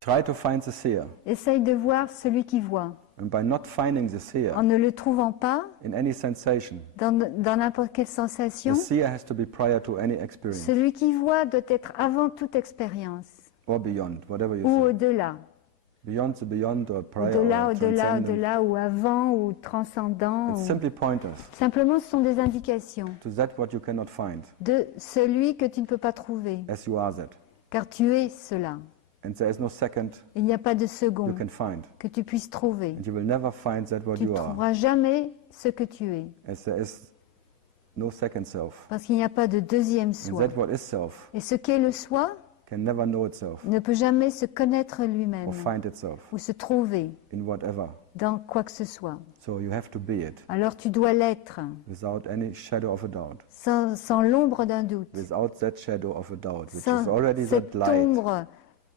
Try to find the seer. Essaye de voir celui qui voit. And by not finding the seer En ne le trouvant pas, in any sensation, dans n'importe quelle the sensation, seer has to be prior to any experience celui qui voit doit être avant toute expérience, or beyond, whatever you ou say. au-delà. Beyond the beyond or prior Au-delà, or au-delà, transcendent. au-delà, ou avant, ou transcendant. It's ou- simply pointers Simplement, ce sont des indications to that what you cannot find, de celui que tu ne peux pas trouver, as you are that. car tu es cela. And there is no second Il n'y a pas de you second can find. que tu puisses trouver. And you will never find that what Tu ne you are, trouveras jamais ce que tu es, as there is no second self. parce qu'il n'y a pas de deuxième And soi. that what is self Et ce qu'est le soi can never know itself ne peut jamais se connaître or lui-même find itself ou se trouver in whatever. dans quoi que ce soit. So you have to be it Alors tu dois l'être, without any shadow of a doubt. sans l'ombre d'un doute, Without that shadow of a doubt, which sans is already cette that light. ombre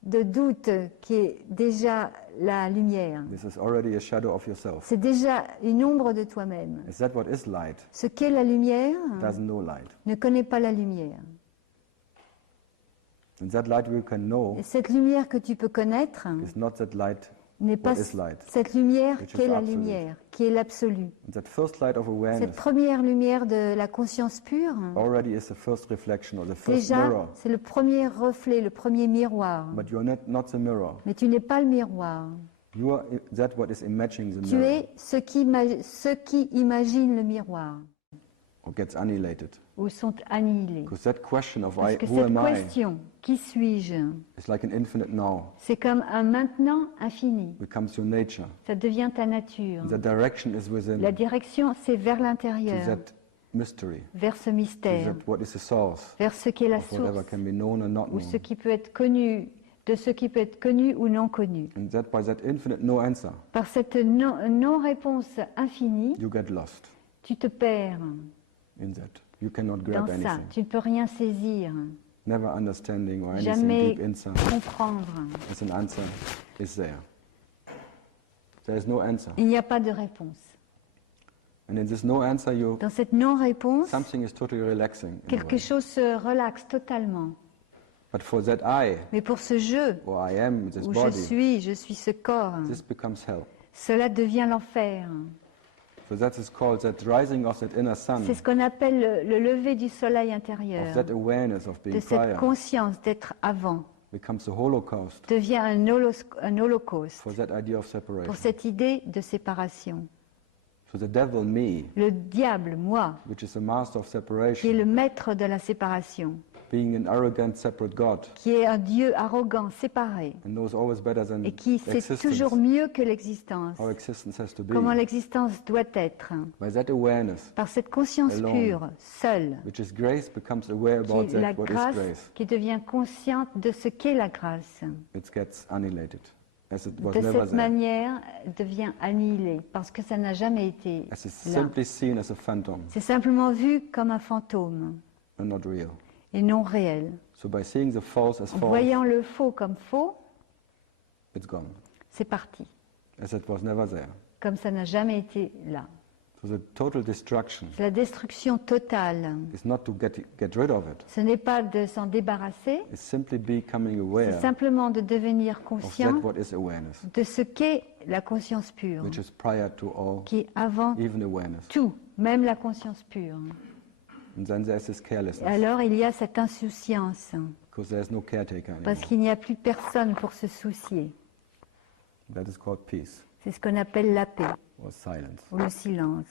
de doute qui est déjà la lumière. This is already a shadow of yourself. C'est déjà une ombre de toi-même. Is that what is light? Ce qu'est la lumière Doesn't know light. ne connaît pas la lumière. And that light we can know Et cette lumière que tu peux connaître is not that light n'est pas what is light. cette lumière Which is qu'est la absolute. lumière, qui est l'absolu. And that first light of Cette awareness première lumière de la conscience pure, already is the first reflection or the first déjà, mirror. c'est le premier reflet, le premier miroir. But you are not the mirror. Mais tu n'es pas le miroir. You are that what is imagining the Tu mirror es ce qui imagine le miroir, or gets annihilated. ou sont annihilés. Because that question of Parce que who cette am I question, qui suis-je, is like an infinite now. c'est comme un maintenant infini. Becomes your nature. Ça devient ta nature. And the direction is within La direction, c'est vers to l'intérieur, that mystery. vers ce To mystère, that what is the source vers ce qui est la of whatever source, can be known or not ou known. ce qui peut être connu, de ce qui peut être connu ou non connu. And that by that infinite no answer, Par cette non-réponse infinie, you get lost tu te perds in that. You cannot dans grab ça. anything. Tu ne peux rien saisir, Never understanding or anything jamais deep inside comprendre. as an answer is there. There is no answer. Il n'y a pas de réponse. And in this no answer, Dans cette non-réponse, something is totally relaxing. In a quelque way. chose se relaxe totalement. But for that I, Mais pour ce jeu, or I am, this où body, je suis ce corps, this becomes hell. cela devient l'enfer. So that is called that rising of that inner sun, C'est ce qu'on appelle le lever du soleil of intérieur, that awareness of de being cette prior, conscience d'être avant, becomes a holocaust devient un holocauste for that idea of pour separation. cette idée de séparation. So the devil, me, Le diable, moi, which is the master of qui est separation, le maître de la séparation, being an arrogant, separate God, qui est un Dieu arrogant, séparé, and knows always better than et qui sait existence, toujours mieux que l'existence, how existence has to be. comment l'existence doit être. By that awareness, Par cette conscience Alone. pure, seule, which is grace, becomes aware about qui est la that what is grâce, grace. qui devient consciente de ce qu'est la grâce. It gets annihilated, as it was De never cette there. manière, devient annihilé, parce que ça n'a jamais été As it's là. simply seen as a phantom C'est simplement vu comme un fantôme and not real. et non réel. So by seeing the false as En false, voyant le faux comme faux, it's gone, c'est parti, as it was never there. comme ça n'a jamais été là. So the total destruction La destruction totale, is not to get rid of it. ce n'est pas de s'en débarrasser, It's simply becoming c'est aware simplement de devenir of conscient that what is awareness, de ce qu'est la conscience pure, which is prior to all, qui est avant even awareness. tout, même la conscience pure. And then there's this Et carelessness, alors il y a cette insouciance, because there's no caretaker parce anymore. qu'il n'y a plus personne pour se soucier. That is called peace C'est ce qu'on appelle la paix or silence. ou le silence.